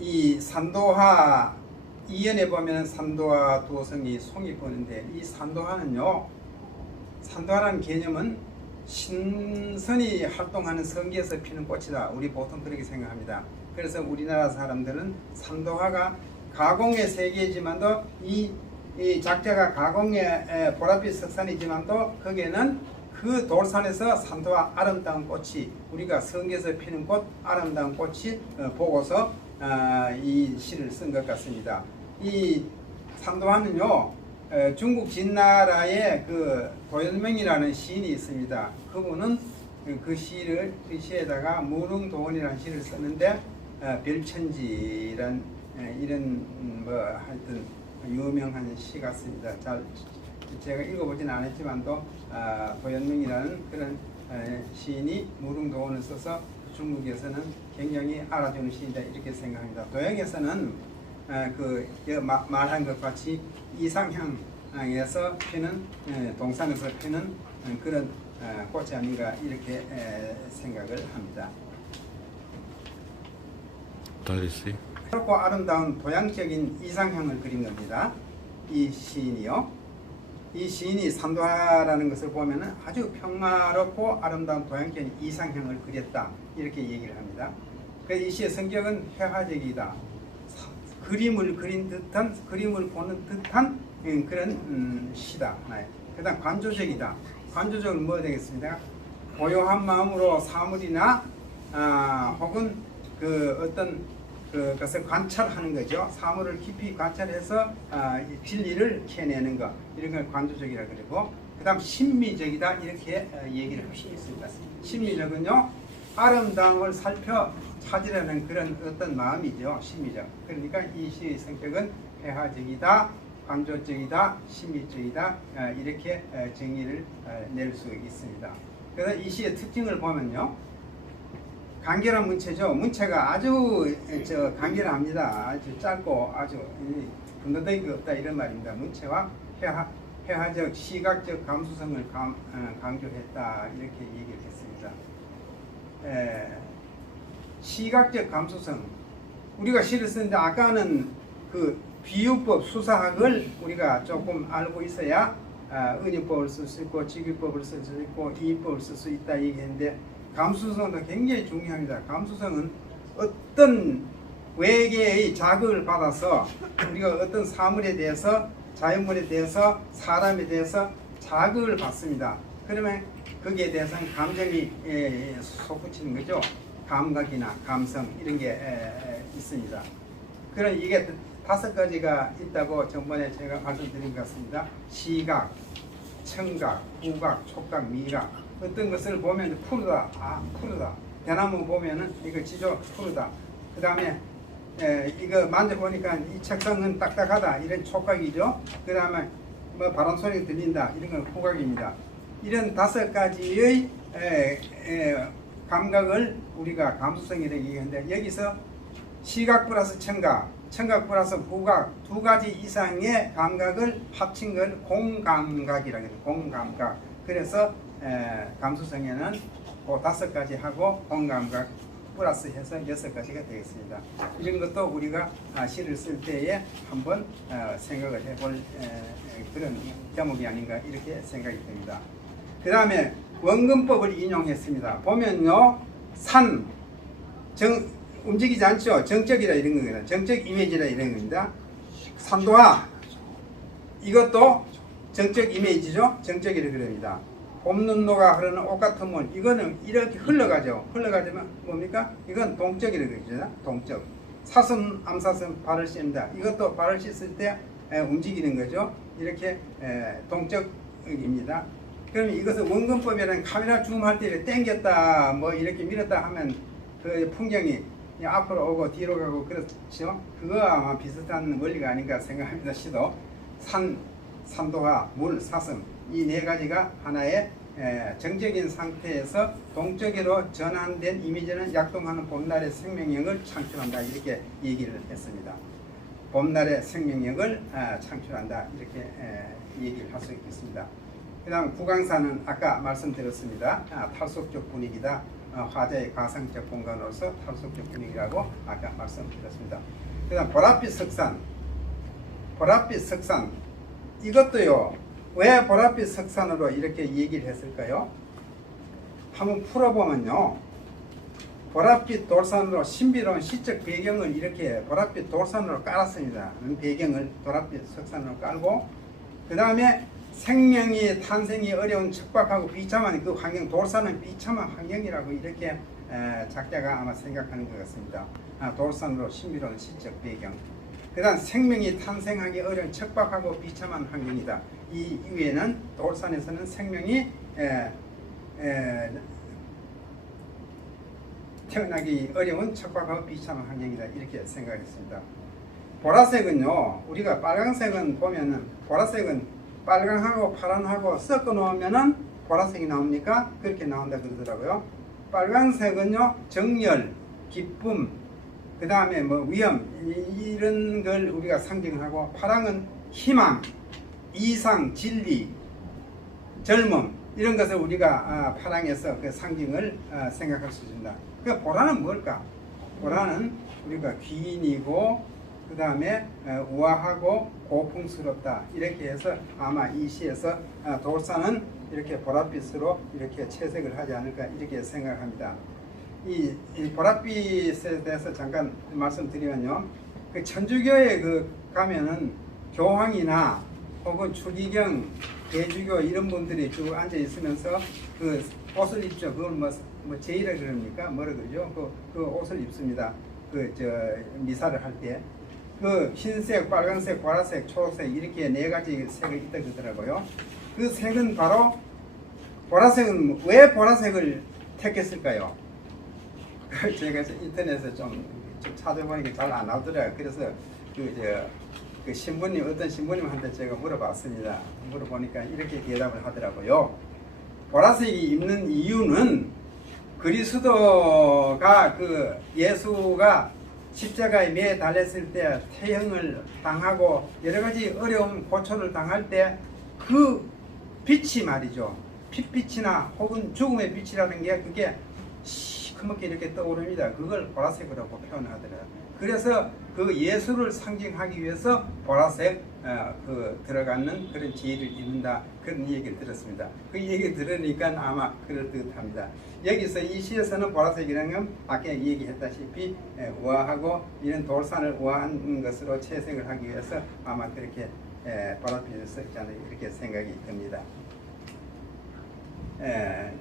이 산도화 이연에 보면 산도화 도성이 송이 보는데 이 산도화는요, 산도화라는 개념은 신선이 활동하는 성기에서 피는 꽃이다. 우리 보통 그렇게 생각합니다. 그래서 우리나라 사람들은 산도화가 가공의 세계이지만도 이 작자가 가공의 보랏빛 석산이지만도 거기에는 그 돌산에서 산도화 아름다운 꽃이 우리가 성기에서 피는 꽃 아름다운 꽃이 보고서 이 시를 쓴 것 같습니다. 이 산도화는요, 중국 진나라의 그 도연명이라는 시인이 있습니다. 그분은 그 시에다가 무릉도원이라는 시를 썼는데 별천지란 이런 뭐 하여튼 유명한 시 같습니다. 잘 제가 읽어보지는 않았지만도 도연명이라는 그런 시인이 무릉도원을 써서 중국에서는 굉장히 알아주는 시인이다 이렇게 생각합니다. 도영에서는 말한 것 같이 이상향에서 피는 동산에서 피는 그런 꽃이 아닌가 이렇게 생각을 합니다. 그렇고 아름다운 도양적인 이상향을 그린 겁니다. 이 시인이요. 이 시인이 산도화라는 것을 보면은 아주 평화롭고 아름다운 도양적인 이상향을 그렸다 이렇게 얘기를 합니다. 그래서 이 시의 성격은 회화적이다. 그림을 그린 듯한 그림을 보는 듯한 그런 시다. 그다음 관조적이다. 관조적은 뭐 되겠습니까? 고요한 마음으로 사물이나 혹은 그 어떤 그것을 관찰하는 거죠. 사물을 깊이 관찰해서 진리를 캐내는 것 이런 걸 관조적이라 그러고, 그다음 신미적이다 이렇게 얘기를 할 수 있습니다. 신미적은요, 아름다움을 살펴 찾으려는 그런 어떤 마음이죠. 신미적. 그러니까 이 시의 성격은 회화적이다, 관조적이다, 신미적이다 이렇게 정의를 낼 수 있습니다. 그래서 이 시의 특징을 보면요, 간결한 문체죠. 문체가 아주 간결합니다. 아주 짧고 아주 군더더기가 없다 이런 말입니다. 문체와 회화적, 시각적 감수성을 강조했다 이렇게 얘기를 했습니다. 시각적 감수성, 우리가 시를 쓰는데 아까는 그 비유법, 수사학을 우리가 조금 알고 있어야 은유법을 쓸 수 있고 직유법을 쓸 수 있고 이의법을 쓸 수 있다 얘기했는데, 감수성도 굉장히 중요합니다. 감수성은 어떤 외계의 자극을 받아서 우리가 어떤 사물에 대해서, 자연물에 대해서, 사람에 대해서 자극을 받습니다. 그러면 거기에 대해서는 감정이 솟구치는 거죠. 감각이나 감성 이런 게 있습니다. 그런 이게 5가지가 있다고 전번에 제가 말씀드린 것 같습니다. 시각, 청각, 후각, 촉각, 미각. 어떤 것을 보면 푸르다, 푸르다. 대나무 보면은 이거 지조 푸르다. 그 다음에 이거 만져보니까 이 책상은 딱딱하다 이런 촉각이죠. 그 다음에 뭐 바람 소리 들린다 이런 건 후각입니다. 이런 5가지의 감각을 우리가 감수성이라고 얘기하는데, 여기서 시각 플러스 청각, 청각 플러스 후각 2가지 이상의 감각을 합친 걸 공감각이라고 해요. 공감각. 그래서 감수성에는 그 5가지 하고 공감각 플러스 해서 6가지가 되겠습니다. 이런 것도 우리가 시를 쓸 때에 한번 생각을 해볼 그런 대목이 아닌가 이렇게 생각이 됩니다. 그 다음에 원근법을 인용했습니다. 보면요, 산, 움직이지 않죠. 정적이라 이런 겁니다. 정적 이미지라 이런 겁니다. 산도화, 이것도 정적 이미지죠. 정적이라 그럽니다. 봄눈노가 흐르는 옷 같은 물, 이거는 이렇게 흘러가죠. 흘러가지면 뭡니까? 이건 동적이라 그러죠. 동적. 사슴, 암사슴 발을 씻는다. 이것도 발을 씻을 때 움직이는 거죠. 이렇게 동적입니다. 그럼 이것은 원근법이라는 카메라 줌할 때 이렇게 당겼다, 뭐 이렇게 밀었다 하면 그 풍경이 앞으로 오고 뒤로 가고 그렇죠. 그거 아마 비슷한 원리가 아닌가 생각합니다. 시도 산도화, 물, 사슴 이 4가지가 하나의 정적인 상태에서 동적으로 전환된 이미지는 약동하는 봄날의 생명력을 창출한다 이렇게 얘기를 했습니다. 봄날의 생명력을 창출한다 이렇게 얘기를 할 수 있겠습니다. 그 다음 구강산은 아까 말씀드렸습니다. 탈속적 분위기다. 화자의 가상적 공간으로서 탈속적 분위기라고 아까 말씀드렸습니다. 그다음 보랏빛 석산 이것도요. 왜 보랏빛 석산으로 이렇게 얘기를 했을까요? 한번 풀어보면요. 보랏빛 돌산으로 신비로운 시적 배경을 이렇게 보랏빛 돌산으로 깔았습니다. 배경을 보랏빛 석산으로 깔고 그 다음에 생명이 탄생이 어려운 척박하고 비참한 그 환경, 돌산은 비참한 환경이라고 이렇게 작자가 아마 생각하는 것 같습니다. 돌산으로 신비로운 시적 배경. 그 다음 생명이 탄생하기 어려운 척박하고 비참한 환경이다. 이 위에는 돌산에서는 생명이 태어나기 어려운 척박하고 비참한 환경이다. 이렇게 생각했습니다. 보라색은요, 우리가 빨간색은 보면은, 보라색은 빨강하고 파란하고 섞어 놓으면은 보라색이 나옵니까? 그렇게 나온다 그러더라고요. 빨간색은요, 정열, 기쁨, 그 다음에 뭐 위험, 이런 걸 우리가 상징하고, 파랑은 희망, 이상, 진리, 젊음, 이런 것을 우리가 파랑에서 그 상징을 생각할 수 있습니다. 그 보라는 뭘까? 보라는 우리가 귀인이고 그 다음에 우아하고 고풍스럽다 이렇게 해서 아마 이 시에서 돌산은 이렇게 보랏빛으로 이렇게 채색을 하지 않을까 이렇게 생각합니다. 이 보랏빛에 대해서 잠깐 말씀드리면요, 그 천주교에 그 가면은 교황이나 혹은 추기경, 대주교 이런 분들이 쭉 앉아 있으면서 그 옷을 입죠. 그걸 뭐 제의라 그럽니까? 뭐라 그러죠? 그 옷을 입습니다. 미사를 할 때. 그 흰색, 빨간색, 보라색, 초록색 이렇게 네 가지 색이 있다 그러더라고요. 그 색은 바로 보라색은 왜 보라색을 택했을까요? 제가 인터넷에 좀 찾아보니까 잘 안 나오더라고요. 그래서 그 신부님, 어떤 신부님한테 제가 물어봤습니다. 물어보니까 이렇게 대답을 하더라고요. 보라색이 입는 이유는 그리스도가 그 예수가 십자가에 매 달렸을 때 태형을 당하고 여러 가지 어려움 고초를 당할 때 그 빛이 말이죠. 핏빛이나 혹은 죽음의 빛이라는 게 그게 시커멓게 이렇게 떠오릅니다. 그걸 보라색이라고 표현하더라고요. 그래서 그 예수를 상징하기 위해서 보라색 들어가는 그런 지혜를 입는다, 그런 얘기를 들었습니다. 그 얘기를 들으니까 아마 그럴듯합니다. 여기서 이 시에서는 보라색이라는 건 아까 얘기했다시피 우아하고 이런 돌산을 우아한 것으로 채색을 하기 위해서 아마 그렇게 보랏빛을 썼지 않을까 이렇게 생각이 듭니다.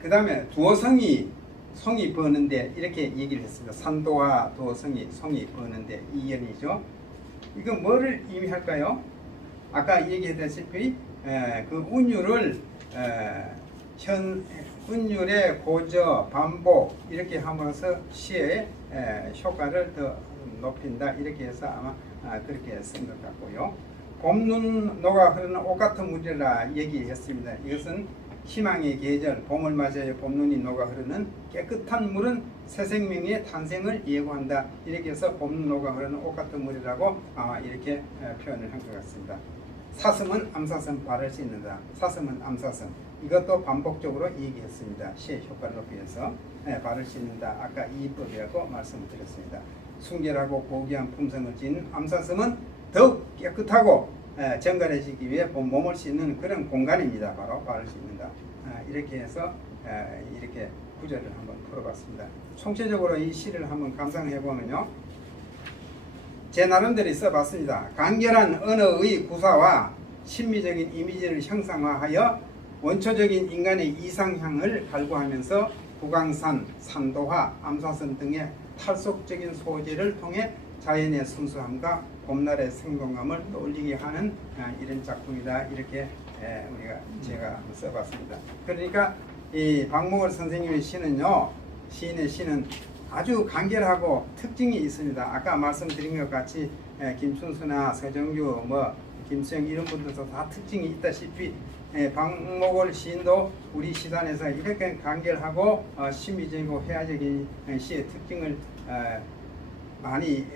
그 다음에 두어성이 송이 버는데 이렇게 얘기를 했습니다. 산도와 두어성이 송이 버는데 이연이죠. 이거 뭐를 의미할까요? 아까 얘기했다시피 그 운율을 운율의 고저, 반복 이렇게 하면서 시의 효과를 더 높인다 이렇게 해서 아마 그렇게 쓴 것 같고요. 봄눈 녹아 흐르는 옷 같은 물이라 얘기했습니다. 이것은 희망의 계절, 봄을 맞이하여 봄눈이 녹아 흐르는 깨끗한 물은 새 생명의 탄생을 예고한다. 이렇게 해서 봄눈 녹아 흐르는 옷 같은 물이라고 아마 이렇게 표현을 한 것 같습니다. 사슴은 암사슴 발을 씻는다. 사슴은 암사슴. 이것도 반복적으로 얘기했습니다. 시의 효과를 높이기 위해서 발을 씻는다. 아까 이법이라고 말씀을 드렸습니다. 순결하고 고귀한 품성을 지닌 암사슴은 더욱 깨끗하고 정갈해지기 위해 몸을 씻는 그런 공간입니다. 바로 발을 씻는다. 이렇게 해서 이렇게 구절을 한번 풀어봤습니다. 총체적으로 이 시를 한번 감상해 보면요, 제 나름대로 써봤습니다. 간결한 언어의 구사와 신비적인 이미지를 형상화하여 원초적인 인간의 이상향을 갈구하면서 구강산, 산도화, 암사선 등의 탈속적인 소재를 통해 자연의 순수함과 봄날의 생동감을 떠올리게 하는 이런 작품이다. 이렇게 제가 써봤습니다. 그러니까 이 박목월 선생님의 시는요, 시인의 시는 아주 간결하고 특징이 있습니다. 아까 말씀드린 것 같이 김춘수나 서정규, 김수영 이런 분들도 다 특징이 있다시피 박목월 시인도 우리 시단에서 이렇게 간결하고 신비적이고 회화적인 시의 특징을 많이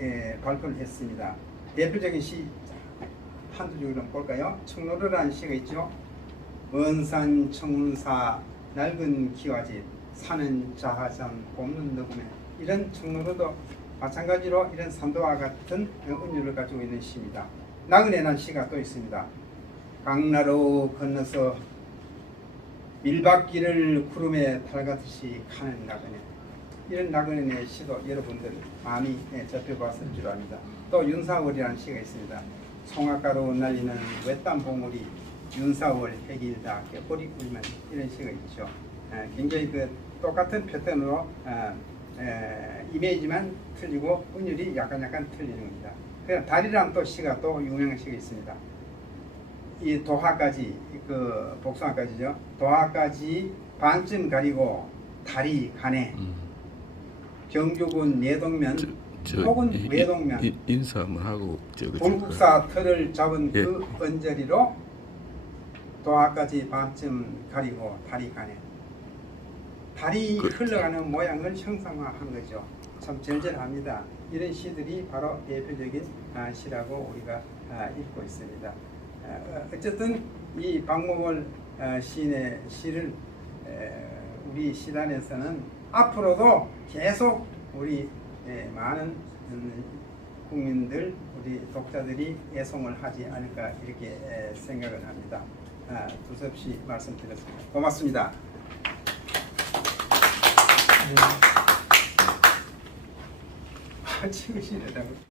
발표를 했습니다. 대표적인 시 한두 줄을 볼까요? 청로르라는 시가 있죠. 먼산 청운사 낡은 기와집 사는 자하전 봄은 녹음에 이런 청로로도 마찬가지로 이런 산도와 같은 은유를 가지고 있는 시입니다. 나그네라는 시가 또 있습니다. 강나루 건너서 밀밭길을 구름에 달가듯이 가는 나그네. 이런 나그네의 시도 여러분들 많이 접해봤을 줄 압니다. 또 윤사월이라는 시가 있습니다. 송악가로 날리는 외딴 봉우리 윤사월 해길다 개꼬리 울면 이런 시가 있죠. 굉장히 그 똑같은 패턴으로 이미지만 틀리고 운율이 약간 틀리는 겁니다. 그냥 달이라는 또 시가 또 유명한 시가 있습니다. 이 도하까지 그 복숭아까지죠. 도하까지 반쯤 가리고 달이 가네. 경주군 내동면 혹은 외동면 인사 한번 하고 돌국사 틀을 잡은 그 언저리로 도하까지 반쯤 가리고 달이 가네. 달이 흘러가는 모양을 형상화한 거죠. 참 절절합니다. 이런 시들이 바로 대표적인 시라고 우리가 읽고 있습니다. 어쨌든 이 박목월 시인의 시를 우리 시단에서는 앞으로도 계속 우리 많은 국민들, 우리 독자들이 애송을 하지 않을까 이렇게 생각을 합니다. 두섭시 말씀드렸습니다. 고맙습니다. 찍으시려다고.